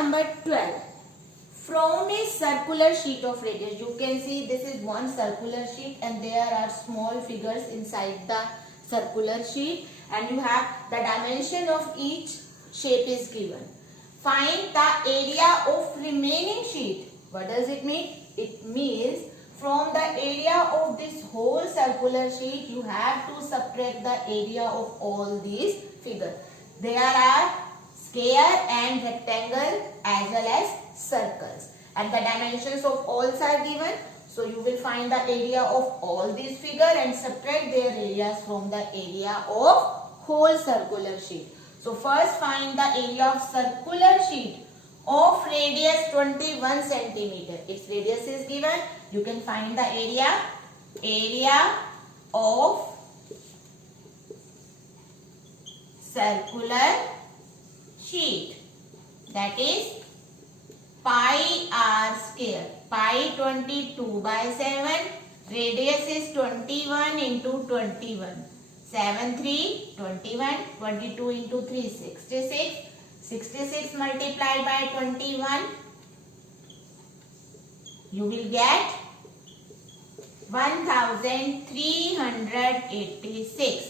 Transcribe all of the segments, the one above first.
number 12. From a circular sheet of radius, you can see this is one circular sheet and there are small figures inside the circular sheet, and you have the dimension of each shape is given. Find the area of remaining sheet. What does it mean? It means from the area of this whole circular sheet, you have to subtract the area of all these figures. There are square and rectangle as well as circles, and the dimensions of all are given. So you will find the area of all these figures and subtract their areas from the area of whole circular sheet. So first find the area of circular sheet of radius 21 centimeter. Its radius is given. You can find the area of circular sheet, that is pi r square. Pi 22 by 7, radius is 21 into 21. 7 3 21, 22 into 3 66. 66 multiplied by 21, you will get 1386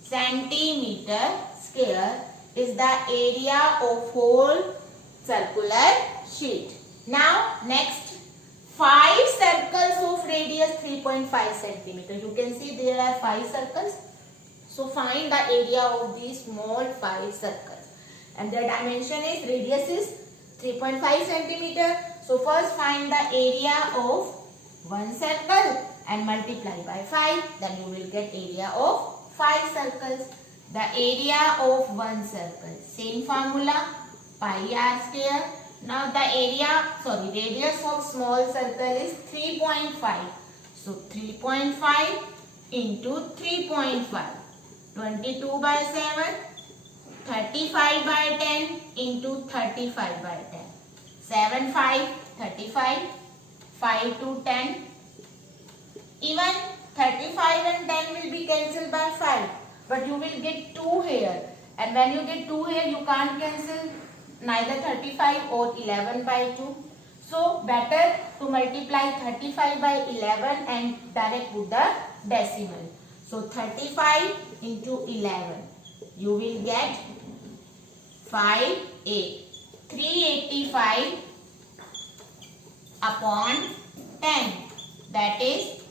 centimeter square is the area of whole circular sheet. Now next, 5 circles of radius 3.5 centimeter. You can see there are 5 circles. So find the area of these small 5 circles. And their dimension is, radius is 3.5 centimeter. So first find the area of one circle and multiply by 5. Then you will get area of 5 circles. The area of one circle, same formula, pi r square. Now the radius of small circle is 3.5. So 3.5 into 3.5. 22 by 7. 35 by 10 into 35 by 10. 7 5 35. 5 to 10. Even 35 and 10 will be cancelled by 5. But you will get 2 here. And when you get 2 here, you can't cancel neither 35 or 11 by 2. So better to multiply 35 by 11 and direct put the decimal. So 35 into 11. You will get 385 upon 10. That is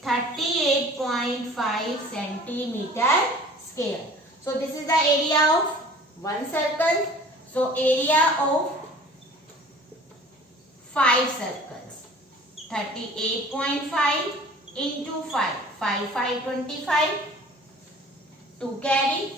38.5 centimeter square. So this is the area of one circle. So area of 5 circles. 38.5 into 5. 5 5 25. 2 carry.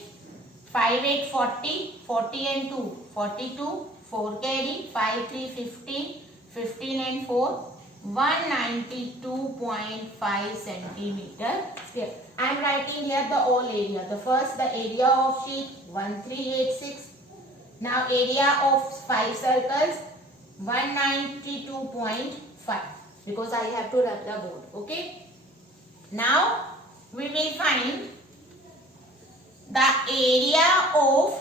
5 8 40. 40 and 2 42. 4 carry. 5 3 15. 15 and 4 192.5 centimeter square. I am writing here the all area. The first, the area of sheet 1386. Now area of 5 circles 192.5, because I have to rub the board. Okay. Now we will find the area of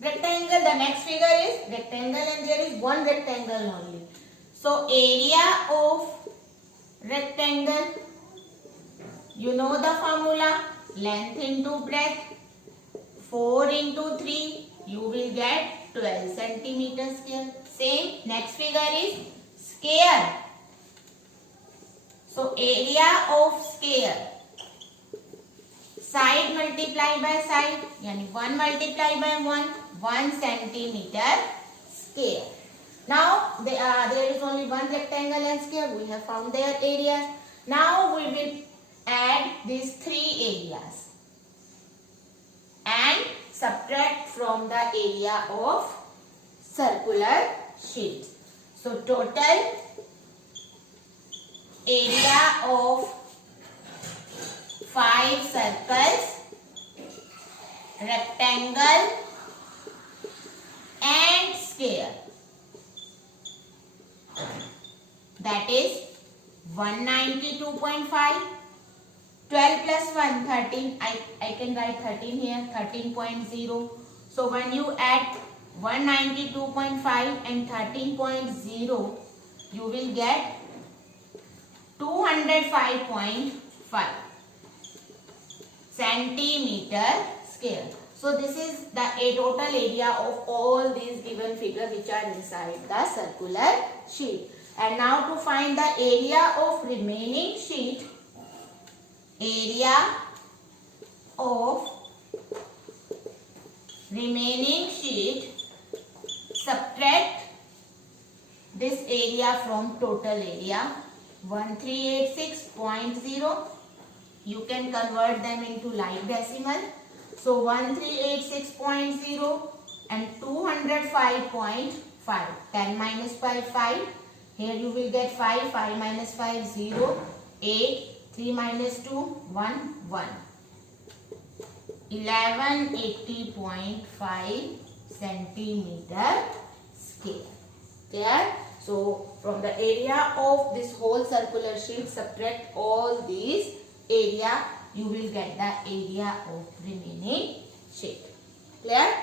rectangle. The next figure is rectangle and there is one rectangle only. So area of rectangle, you know the formula, length into breadth, 4 into 3, you will get 12 centimeter square. Same, next figure is square. So area of square, side multiply by side, yani 1 multiply by 1 centimeter square. Now there is only one rectangle and square. We have found their areas. Now we will add these 3 areas and subtract from the area of circular sheet. So total area of 5 circles, rectangle and square, that is 192.5. 12 plus 1, 13. I can write 13 here, 13.0. So when you add 192.5 and 13.0, you will get 205.5 centimeter square. So this is the total area of all these given figures which are inside the circular sheet. And now to find the area of remaining sheet, area of remaining sheet, subtract this area from total area, 1386.0. You can convert them into like decimal. So 1386.0 and 205.5. 10 minus 5, 5. Here you will get 5. 5 minus 5, 0. 8. 3 minus 2, 1, 1. 1180.5 centimeter square. Clear? So from the area of this whole circular sheet, subtract all these area, you will get the area of remaining sheet. Clear?